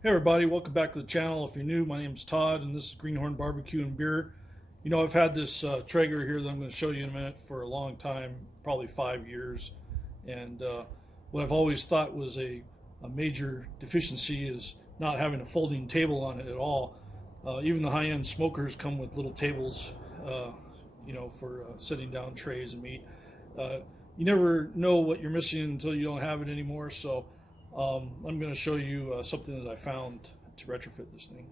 Hey everybody, welcome back to the channel. If you're new, my name's Todd and this is Greenhorn Barbecue and Beer. You know, I've had this Traeger here that I'm going to show you in a minute for a long time, probably 5 years. And what I've always thought was a major deficiency is not having a folding table on it at all. Even the high-end smokers come with little tables, for sitting down trays of meat. You never know what you're missing until you don't have it anymore. So I'm going to show you something that I found to retrofit this thing.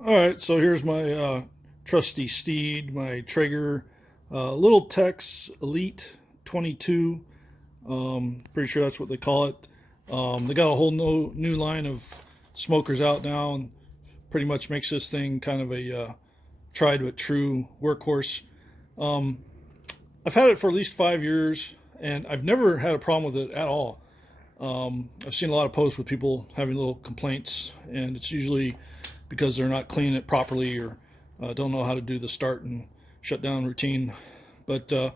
Alright, so here's my trusty steed, my Traeger Little Tex Elite 22. Pretty sure that's what they call it. They got a whole new line of smokers out now, and pretty much makes this thing kind of a tried but true workhorse. I've had it for at least 5 years. And I've never had a problem with it at all. I've seen a lot of posts with people having little complaints, and it's usually because they're not cleaning it properly or don't know how to do the start and shut down routine. But a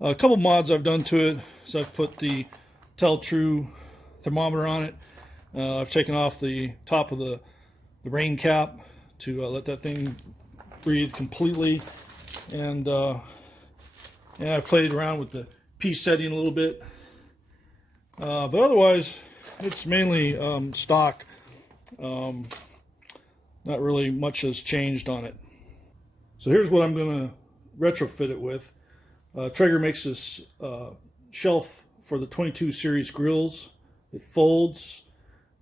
couple mods I've done to it is I've put the Tell True thermometer on it. I've taken off the top of the rain cap to let that thing breathe completely, and I've played around with the P setting a little bit, but otherwise it's mainly stock. Not really much has changed on it. So here's what I'm going to retrofit it with. Traeger makes this shelf for the 22 series grills. It folds.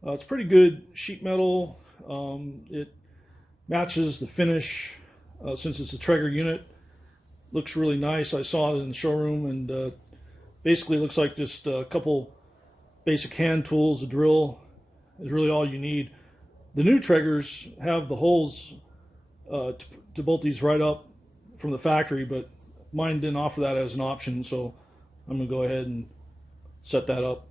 It's pretty good sheet metal. It matches the finish since it's a Traeger unit. Looks really nice. I saw it in the showroom, and basically, it looks like just a couple basic hand tools. A drill is really all you need. The new Traegers have the holes to bolt these right up from the factory, but mine didn't offer that as an option, so I'm going to go ahead and set that up.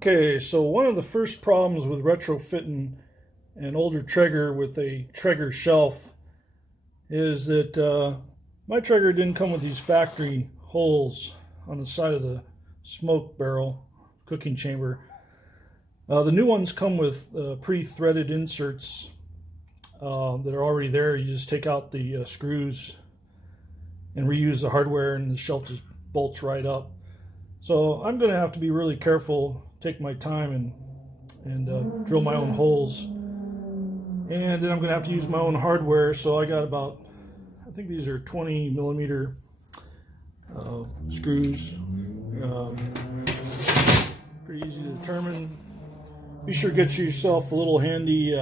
Okay, so one of the first problems with retrofitting an older Traeger with a Traeger shelf is that my Traeger didn't come with these factory holes on the side of the smoke barrel cooking chamber. The new ones come with pre-threaded inserts that are already there. You just take out the screws and reuse the hardware, and the shelf just bolts right up. So I'm going to have to be really careful, take my time, and drill my own holes. And then I'm going to have to use my own hardware. So I got about, I think these are 20 millimeter screws. Pretty easy to determine. Be sure to get yourself a little handy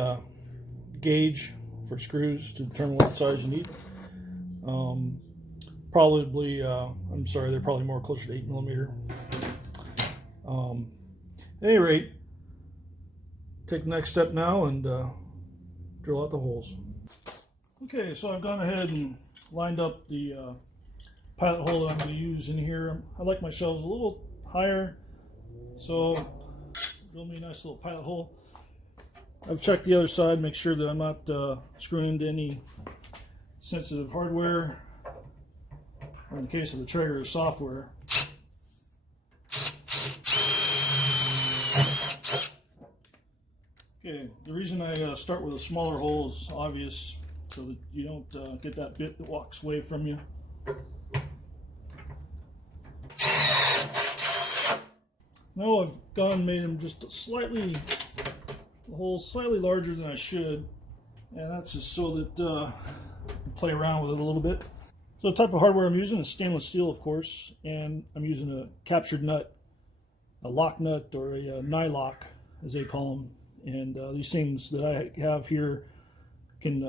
gauge for screws to determine what size you need. Probably, I'm sorry, they're probably more closer to 8 millimeter. At any rate, take the next step now and drill out the holes. Okay, so I've gone ahead and lined up the pilot hole that I'm going to use in here. I like my shelves a little higher, so drill me a nice little pilot hole. I've checked the other side, make sure that I'm not screwing into any sensitive hardware, or in the case of the Traeger, software. Okay, the reason I start with a smaller hole is obvious, so that you don't get that bit that walks away from you. Now I've gone and made them just slightly, the hole slightly larger than I should, and that's just so that I can play around with it a little bit. So the type of hardware I'm using is stainless steel, of course, and I'm using a captured nut, a lock nut, or a nylock, as they call them. And these things that I have here can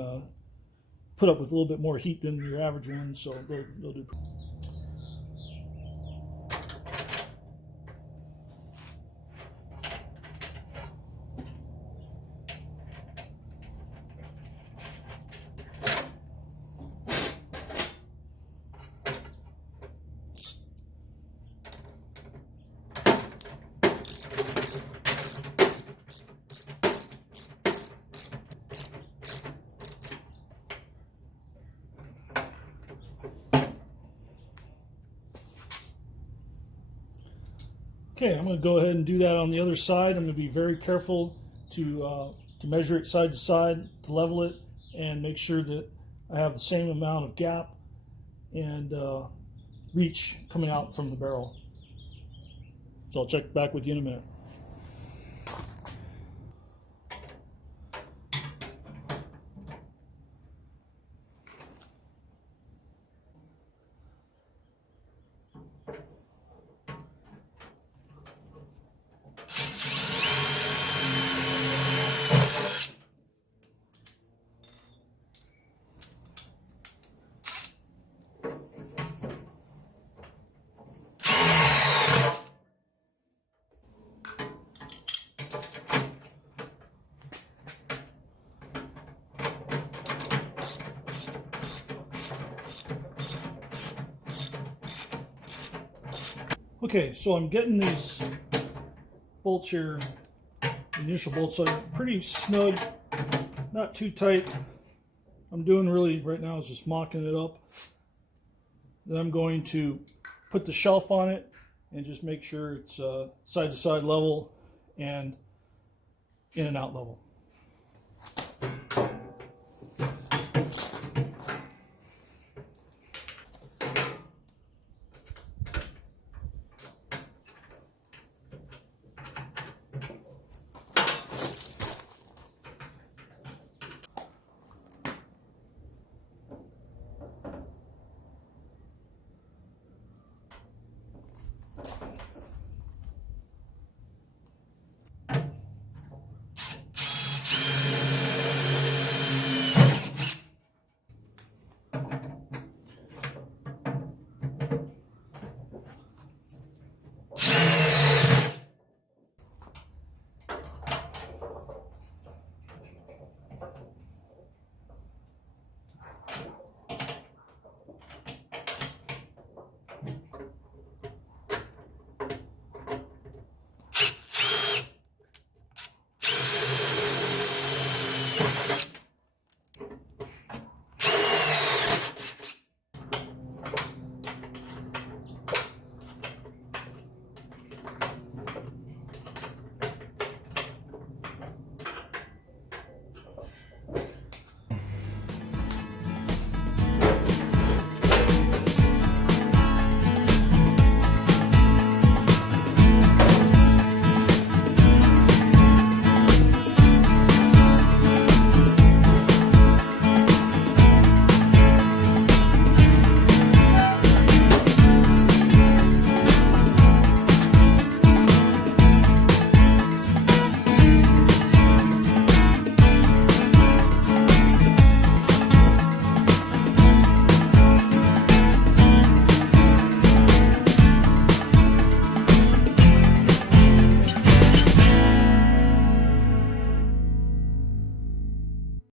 put up with a little bit more heat than your average one, so they'll do. Okay, I'm going to go ahead and do that on the other side. I'm going to be very careful to measure it side to side, to level it, and make sure that I have the same amount of gap and reach coming out from the barrel. So I'll check back with you in a minute. Okay, so I'm getting these bolts here, the initial bolts, so they're pretty snug, not too tight. I'm doing really right now is just mocking it up. Then I'm going to put the shelf on it and just make sure it's side to side level and in and out level.